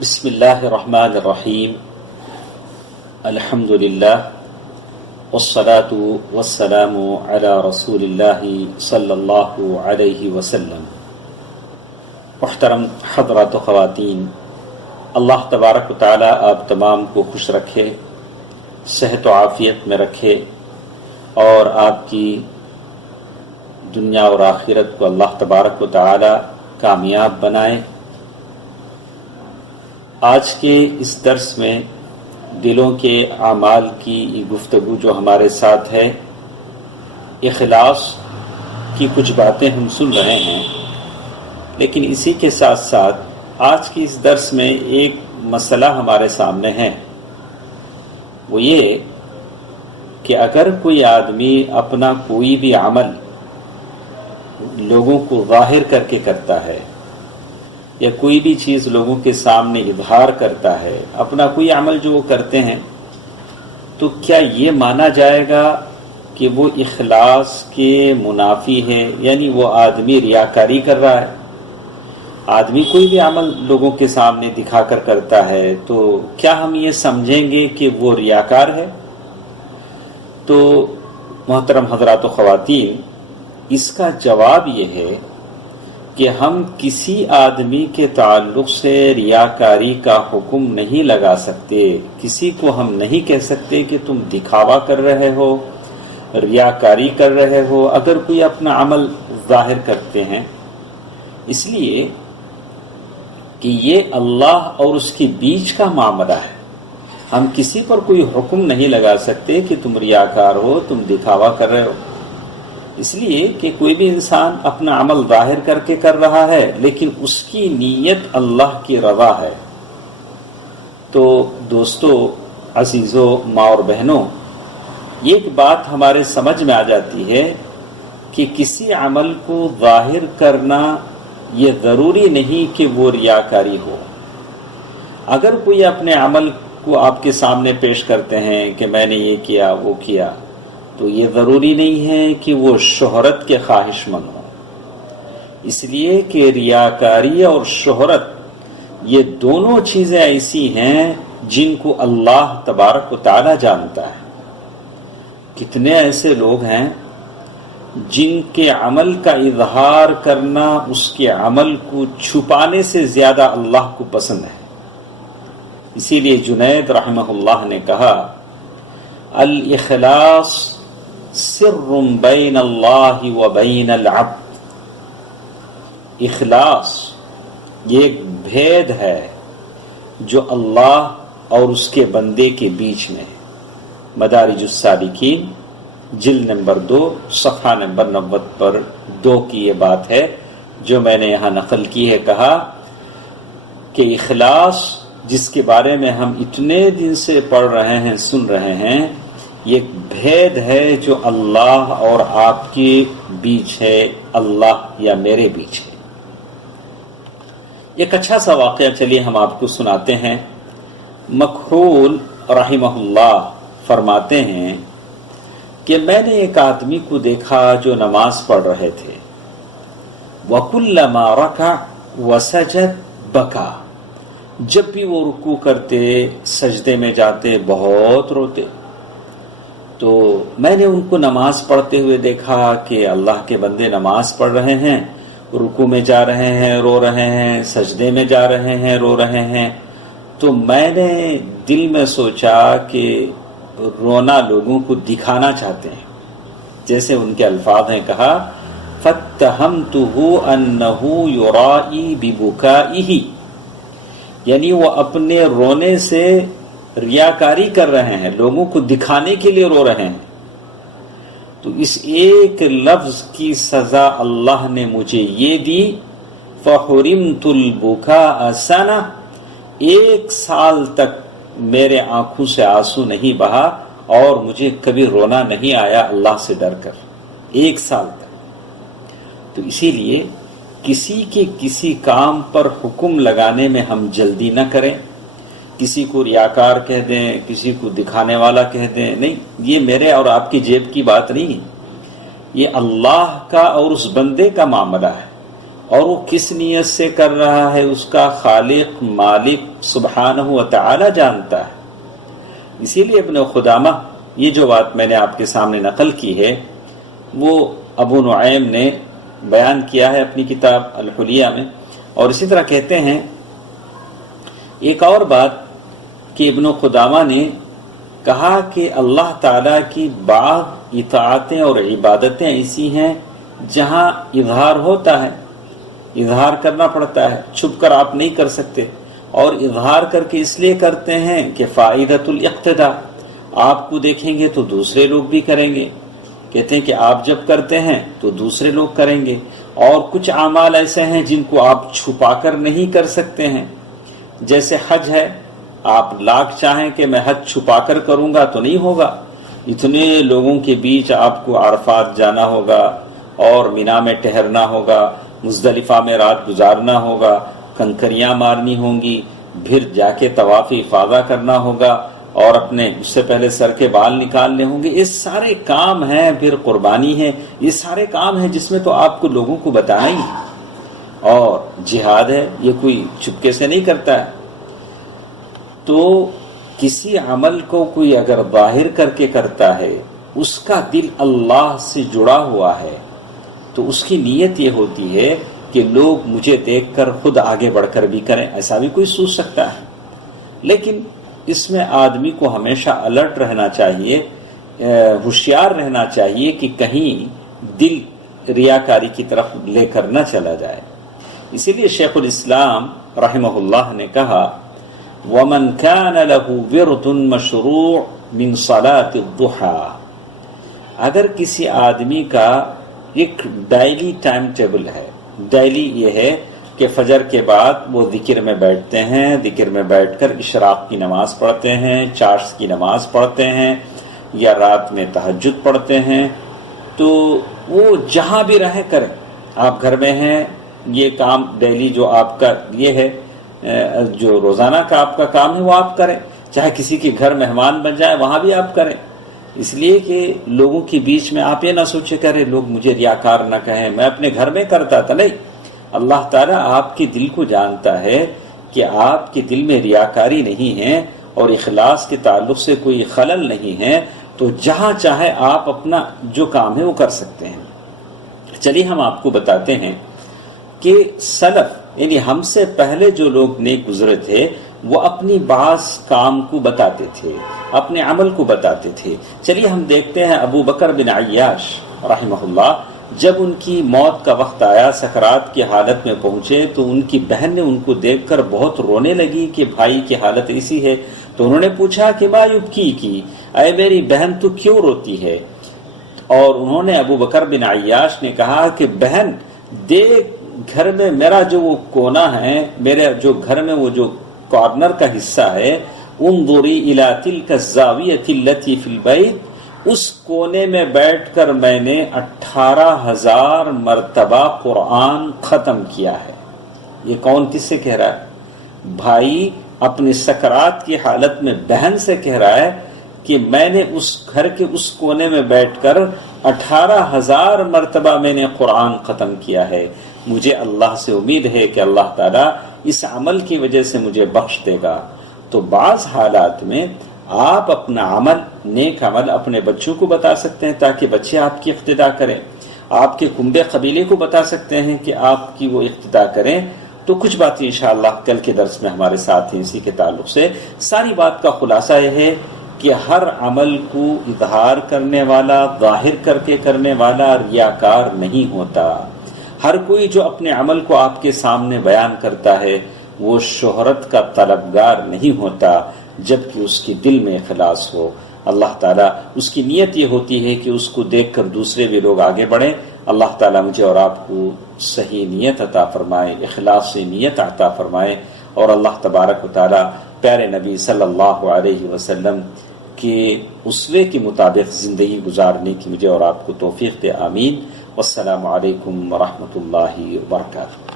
بسم اللہ الرحمن الرحیم الحمد للہ والصلاة والسلام علی رسول اللہ صلی اللہ علیہ وسلم۔ محترم حضرات و خواتین، اللہ تبارک و تعالی آپ تمام کو خوش رکھے، صحت و عافیت میں رکھے، اور آپ کی دنیا اور آخرت کو اللہ تبارک و تعالی کامیاب بنائے۔ آج کے اس درس میں دلوں کے اعمال کی گفتگو جو ہمارے ساتھ ہے، اخلاص کی کچھ باتیں ہم سن رہے ہیں، لیکن اسی کے ساتھ ساتھ آج کی اس درس میں ایک مسئلہ ہمارے سامنے ہے، وہ یہ کہ اگر کوئی آدمی اپنا کوئی بھی عمل لوگوں کو ظاہر کر کے کرتا ہے، یا کوئی بھی چیز لوگوں کے سامنے اظہار کرتا ہے، اپنا کوئی عمل جو وہ کرتے ہیں، تو کیا یہ مانا جائے گا کہ وہ اخلاص کے منافی ہے؟ یعنی وہ آدمی ریاکاری کر رہا ہے۔ آدمی کوئی بھی عمل لوگوں کے سامنے دکھا کر کرتا ہے تو کیا ہم یہ سمجھیں گے کہ وہ ریاکار ہے؟ تو محترم حضرات و خواتین، اس کا جواب یہ ہے کہ ہم کسی آدمی کے تعلق سے ریاکاری کا حکم نہیں لگا سکتے۔ کسی کو ہم نہیں کہہ سکتے کہ تم دکھاوا کر رہے ہو، ریاکاری کر رہے ہو، اگر کوئی اپنا عمل ظاہر کرتے ہیں، اس لیے کہ یہ اللہ اور اس کے بیچ کا معاملہ ہے۔ ہم کسی پر کوئی حکم نہیں لگا سکتے کہ تم ریاکار ہو، تم دکھاوا کر رہے ہو، اس لیے کہ کوئی بھی انسان اپنا عمل ظاہر کر کے کر رہا ہے، لیکن اس کی نیت اللہ کی رضا ہے۔ تو دوستو، عزیزو، ماں اور بہنوں، ایک بات ہمارے سمجھ میں آ جاتی ہے کہ کسی عمل کو ظاہر کرنا یہ ضروری نہیں کہ وہ ریاکاری ہو۔ اگر کوئی اپنے عمل کو آپ کے سامنے پیش کرتے ہیں کہ میں نے یہ کیا، وہ کیا، تو یہ ضروری نہیں ہے کہ وہ شہرت کے خواہش مند ہوں، اس لیے کہ ریاکاری اور شہرت یہ دونوں چیزیں ایسی ہیں جن کو اللہ تبارک و تعالی جانتا ہے۔ کتنے ایسے لوگ ہیں جن کے عمل کا اظہار کرنا اس کے عمل کو چھپانے سے زیادہ اللہ کو پسند ہے۔ اسی لیے جنید رحمہ اللہ نے کہا، الاخلاص سر بین اللہ و بین العبد۔ اخلاص یہ ایک بھید ہے جو اللہ اور اس کے بندے کے بیچ میں ہے۔ مدارج السالکین جلد نمبر 2 صفحہ نمبر 90 پر 2 کی یہ بات ہے جو میں نے یہاں نقل کی ہے۔ کہا کہ اخلاص جس کے بارے میں ہم اتنے دن سے پڑھ رہے ہیں، سن رہے ہیں، یہ ایک بھید ہے جو اللہ اور آپ کے بیچ ہے، اللہ یا میرے بیچ ہے۔ ایک اچھا سا واقعہ چلیے ہم آپ کو سناتے ہیں۔ مکحول رحمہ اللہ فرماتے ہیں کہ میں نے ایک آدمی کو دیکھا جو نماز پڑھ رہے تھے، وَكُلَّمَا رَكَعَ وَسَجَدَ بَكَى۔ جب بھی وہ رکوع کرتے، سجدے میں جاتے، بہت روتے۔ تو میں نے ان کو نماز پڑھتے ہوئے دیکھا کہ اللہ کے بندے نماز پڑھ رہے ہیں، رکوع میں جا رہے ہیں، رو رہے ہیں، سجدے میں جا رہے ہیں، رو رہے ہیں۔ تو میں نے دل میں سوچا کہ رونا لوگوں کو دکھانا چاہتے ہیں، جیسے ان کے الفاظ ہیں، کہا فَاتَّهَمْتُهُ أَنَّهُ يُرَائِي بِبُكَائِهِ، یعنی وہ اپنے رونے سے ریاکاری کر رہے ہیں، لوگوں کو دکھانے کے لیے رو رہے ہیں۔ تو اس ایک لفظ کی سزا اللہ نے مجھے یہ دی، فَحُرِمْتُ الْبُكَاءَ سَنَةً، 1 سال تک میرے آنکھوں سے آنسو نہیں بہا اور مجھے کبھی رونا نہیں آیا اللہ سے ڈر کر، 1 سال تک۔ تو اسی لیے کسی کے کسی کام پر حکم لگانے میں ہم جلدی نہ کریں، کسی کو ریاکار کہہ دیں، کسی کو دکھانے والا کہہ دیں، نہیں، یہ میرے اور آپ کی جیب کی بات نہیں ہے، یہ اللہ کا اور اس بندے کا معاملہ ہے۔ اور وہ کس نیت سے کر رہا ہے اس کا خالق مالک سبحانہ و تعالی جانتا ہے۔ اسی لیے ابن خدامہ یہ جو بات میں نے آپ کے سامنے نقل کی ہے وہ ابو نعیم نے بیان کیا ہے اپنی کتاب الحلیہ میں، اور اسی طرح کہتے ہیں ایک اور بات کہ ابن خدامہ نے کہا کہ اللہ تعالیٰ کی بعض اطاعتیں اور عبادتیں ایسی ہیں جہاں اظہار ہوتا ہے، اظہار کرنا پڑتا ہے، چھپ کر آپ نہیں کر سکتے، اور اظہار کر کے اس لیے کرتے ہیں کہ فائدۃ الاقتداء، آپ کو دیکھیں گے تو دوسرے لوگ بھی کریں گے، کہتے ہیں کہ آپ جب کرتے ہیں تو دوسرے لوگ کریں گے، اور کچھ اعمال ایسے ہیں جن کو آپ چھپا کر نہیں کر سکتے ہیں، جیسے حج ہے، آپ لاکھ چاہیں کہ میں حج چھپا کر کروں گا تو نہیں ہوگا، اتنے لوگوں کے بیچ آپ کو عرفات جانا ہوگا اور مینا میں ٹہرنا ہوگا، مزدلفہ میں رات گزارنا ہوگا، کنکریاں مارنی ہوں گی، پھر جا کے طواف افاضہ کرنا ہوگا، اور اپنے اس سے پہلے سر کے بال نکالنے ہوں گے، یہ سارے کام ہیں، پھر قربانی ہے، یہ سارے کام ہیں جس میں تو آپ کو لوگوں کو بتانا ہی ہے، اور جہاد ہے، یہ کوئی چپکے سے نہیں کرتا ہے۔ تو کسی عمل کو کوئی اگر ظاہر کر کے کرتا ہے، اس کا دل اللہ سے جڑا ہوا ہے، تو اس کی نیت یہ ہوتی ہے کہ لوگ مجھے دیکھ کر خود آگے بڑھ کر بھی کریں، ایسا بھی کوئی سوچ سکتا ہے۔ لیکن اس میں آدمی کو ہمیشہ الرٹ رہنا چاہیے، ہوشیار رہنا چاہیے کہ کہیں دل ریاکاری کی طرف لے کر نہ چلا جائے۔ اسی لیے شیخ الاسلام رحمہ اللہ نے کہا وَمَنْ كَانَ لَهُ وِرْدٌ مَشْرُوعٌ مِنْ صَلَاةِ الضُّحَى، اگر کسی آدمی کا ایک ڈیلی ٹائم ٹیبل ہے، ڈیلی یہ ہے کہ فجر کے بعد وہ ذکر میں بیٹھتے ہیں، ذکر میں بیٹھ کر اشراق کی نماز پڑھتے ہیں، چاشت کی نماز پڑھتے ہیں، یا رات میں تہجد پڑھتے ہیں، تو وہ جہاں بھی رہیں کریں، آپ گھر میں ہیں، یہ کام ڈیلی جو آپ کا یہ ہے، جو روزانہ کا آپ کا کام ہے وہ آپ کریں، چاہے کسی کے گھر مہمان بن جائے وہاں بھی آپ کریں، اس لیے کہ لوگوں کے بیچ میں آپ یہ نہ سوچے کریں لوگ مجھے ریاکار نہ کہیں، میں اپنے گھر میں کرتا تھا، نہیں، اللہ تعالیٰ آپ کے دل کو جانتا ہے کہ آپ کے دل میں ریاکاری نہیں ہے اور اخلاص کے تعلق سے کوئی خلل نہیں ہے، تو جہاں چاہے آپ اپنا جو کام ہے وہ کر سکتے ہیں۔ چلیے ہم آپ کو بتاتے ہیں کہ سلف یعنی ہم سے پہلے جو لوگ نیک گزرے تھے وہ اپنی بعض کام کو بتاتے تھے، اپنے عمل کو بتاتے تھے۔ چلیے ہم دیکھتے ہیں ابو بکر بن عیاش رحمہ اللہ، جب ان کی موت کا وقت آیا، سکرات کی حالت میں پہنچے، تو ان کی بہن نے ان کو دیکھ کر بہت رونے لگی کہ بھائی کی حالت ایسی ہے، تو انہوں نے پوچھا کہ ما یبکی کی، اے میری بہن تو کیوں روتی ہے؟ اور انہوں نے ابو بکر بن عیاش نے کہا کہ بہن دیکھ گھر میں میرا جو وہ کونا ہے، میرے جو گھر میں وہ جو کارنر کا حصہ ہے، انظری الی تلک الزاویۃ التی فی البیت، اس کونے میں بیٹھ کر میں نے 18,000 مرتبہ قرآن ختم کیا ہے۔ یہ کون کس سے کہہ رہا ہے؟ بھائی اپنی سکرات کی حالت میں بہن سے کہہ رہا ہے کہ میں نے اس گھر کے اس کونے میں بیٹھ کر 18,000 مرتبہ میں نے قرآن ختم کیا ہے، مجھے اللہ سے امید ہے کہ اللہ تعالیٰ اس عمل کی وجہ سے مجھے بخش دے گا۔ تو بعض حالات میں آپ اپنا عمل، نیک عمل اپنے بچوں کو بتا سکتے ہیں تاکہ بچے آپ کی اقتداء کریں، آپ کے کنبے قبیلے کو بتا سکتے ہیں کہ آپ کی وہ اقتداء کریں۔ تو کچھ باتیں انشاءاللہ کل کے درس میں ہمارے ساتھ ہیں اسی کے تعلق سے۔ ساری بات کا خلاصہ یہ ہے کہ ہر عمل کو اظہار کرنے والا، ظاہر کر کے کرنے والا ریاکار نہیں ہوتا۔ ہر کوئی جو اپنے عمل کو آپ کے سامنے بیان کرتا ہے وہ شہرت کا طلبگار نہیں ہوتا، جبکہ اس کے دل میں اخلاص ہو۔ اللہ تعالیٰ اس کی نیت یہ ہوتی ہے کہ اس کو دیکھ کر دوسرے بھی لوگ آگے بڑھیں۔ اللہ تعالیٰ مجھے اور آپ کو صحیح نیت عطا فرمائے، اخلاص سے نیت عطا فرمائے، اور اللہ تبارک و تعالیٰ پیارے نبی صلی اللہ علیہ وسلم کے اسوے کے مطابق زندگی گزارنے کی مجھے اور آپ کو توفیق دے، آمین۔ والسلام علیکم ورحمۃ اللہ وبرکاتہ۔